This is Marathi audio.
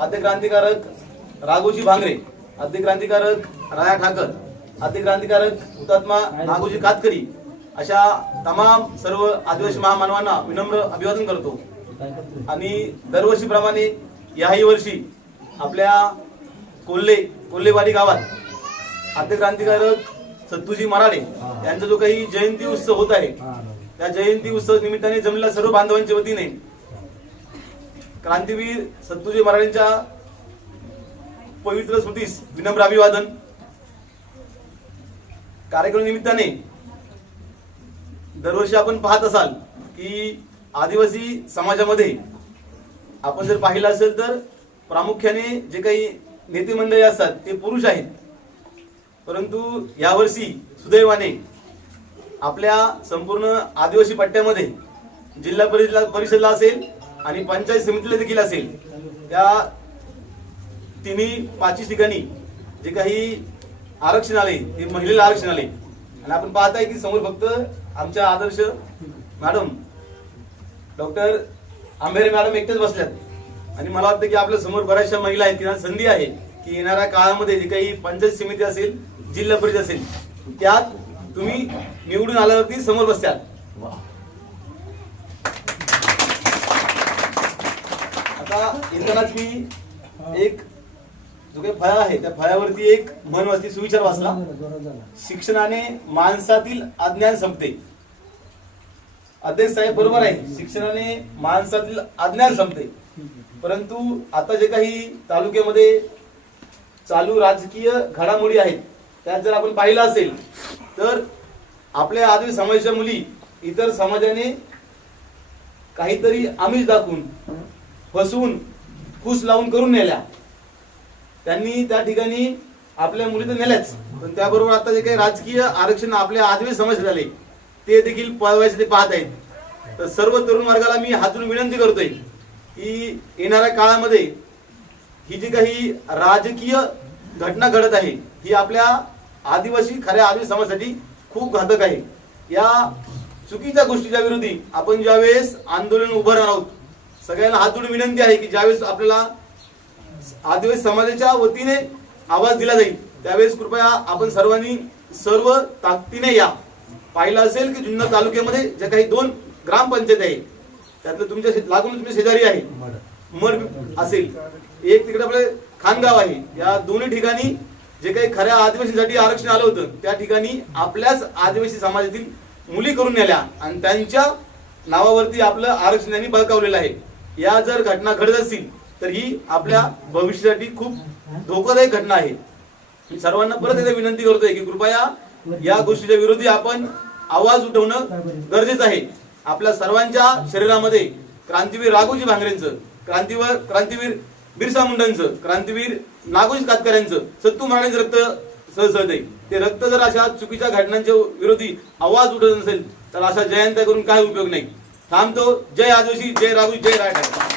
आद्य क्रांतिकारक राघोजी भांगरे आद्य क्रांतिकारक राया ठाकर आद्य क्रांतिकारक हुतात्मा नागोजी कातकरी अशा तमाम सर्व आदिवासी महामानवांना विनम्र अभिवादन करतो. आणि दरवर्षीप्रमाणे याही वर्षी आपल्या कोल्हे कोल्हेवाडी गावात आद्य क्रांतिकारक सत्तूजी मराडे यांचा जो काही जयंती उत्सव होत आहे त्या जयंती उत्सव निमित्ताने जमलेल्या सर्व बांधवांच्या वतीने क्रांतीवीर सत्तूजी महाराजांच्या पवित्र स्मृतीस विनम्र अभिवादन. कार्यक्रम निमित्ताने दरवर्षी आपण पाहत असाल की आदिवासी समाजामध्ये आपण जर पाहिलं असेल तर प्रामुख्याने जे काही नेते मंडळी असतात ते पुरुष आहेत. परंतु यावर्षी सुदैवाने आपल्या संपूर्ण आदिवासी पट्ट्यामध्ये जिल्हा परिषद परिषदला असेल आणि पंचायत समितीला देखील असेल त्या तिन्ही पाचही ठिकाणी जे काही आरक्षण आले ते महिलेला आरक्षण आले. आणि आपण पाहताय की समोर फक्त आमच्या आदर्श मॅडम डॉक्टर आंबेरे मॅडम एकटेच बसल्यात. आणि मला वाटतं की आपल्यासमोर बऱ्याचशा महिला आहेत त्यांना संधी आहे की येणाऱ्या काळामध्ये जे काही पंचायत समिती असेल जिल्हा परिषद असेल त्यात तुम्ही निवडून आल्यावरती समोर बसत्यात. आता येतानाच मी एक जो काही फळा आहे त्या फळ्यावरती एक मन वाचती सुविचार वाचला. शिक्षणाने माणसातील अज्ञान संपते. अध्यक्ष साहेब बरोबर आहे. शिक्षणाने माणसातील अज्ञान संपते. परंतु आता जे काही तालुक्यामध्ये चालू राजकीय घडामोडी आहेत त्यात जर आपण पाहिलं असेल तर आपल्या आदिवासी समाजाच्या मुली इतर समाजाने काहीतरी आमिष दाखवून फसवून फूस लावून करून नेल्या. त्यांनी त्या ठिकाणी आपल्या मुली तर नेल्याच. पण त्याबरोबर आता जे काही राजकीय आरक्षण आपल्या आजवे समज झाले ते देखील पळवायचे ते पाहत आहेत. तर सर्व तरुण वर्गाला मी हातून विनंती करतोय की येणाऱ्या काळामध्ये ही जी काही राजकीय घटना घडत आहे ही आपल्या आदिवासी खऱ्या आदिवासी समाजासाठी खूप घातक आहे. या चुकीच्या गोष्टीच्या विरोधी आपण ज्यावेळेस आंदोलन उभं आहोत सगळ्यांना हात जोडून विनंती आहे की ज्यावेळेस आपल्याला आदिवासी समाजाच्या वतीने आवाज दिला जाईल त्यावेळेस कृपया आपण सर्वांनी सर्व ताकदीने या. पाहिलं असेल की जुन्नर तालुक्यामध्ये ज्या काही दोन ग्रामपंचायत आहे त्यातलं तुमच्या लागून तुमच्या शेजारी आहे. मड असेल. एक तिकडे आपले खानगाव आहे. या दोन्ही ठिकाणी जे काही खऱ्या आदिवासीसाठी आरक्षण आलं होतं त्या ठिकाणी आपल्याच आदिवासी समाजातील मुली करून नेल्या आणि त्यांच्या नावावरती आपलं आरक्षण त्यांनी बळकावलेलं आहे. या जर घटना घडत असतील तर ही आपल्या भविष्यासाठी खूप धोकादायक घटना आहे. मी सर्वांना परत एकदा विनंती करतोय की कृपया या गोष्टीच्या विरोधी आपण आवाज उठवणं गरजेचं आहे. आपल्या सर्वांच्या शरीरामध्ये क्रांतीवीर राघोजी भांगरेंचं क्रांतीवर क्रांतीवीर बिरसा मुंडांचं क्रांतीवीर नागोजी कातकऱ्यांचं सत्तू महाराजांचं रक्त सहसळत आहे. ते रक्त जर अशा चुकीच्या घटनांच्या विरोधी आवाज उठत नसेल तर अशा जयंत्या करून काय उपयोग नाही. थांबतो. जय आदिवासी जय राघू जय राय ठाकरे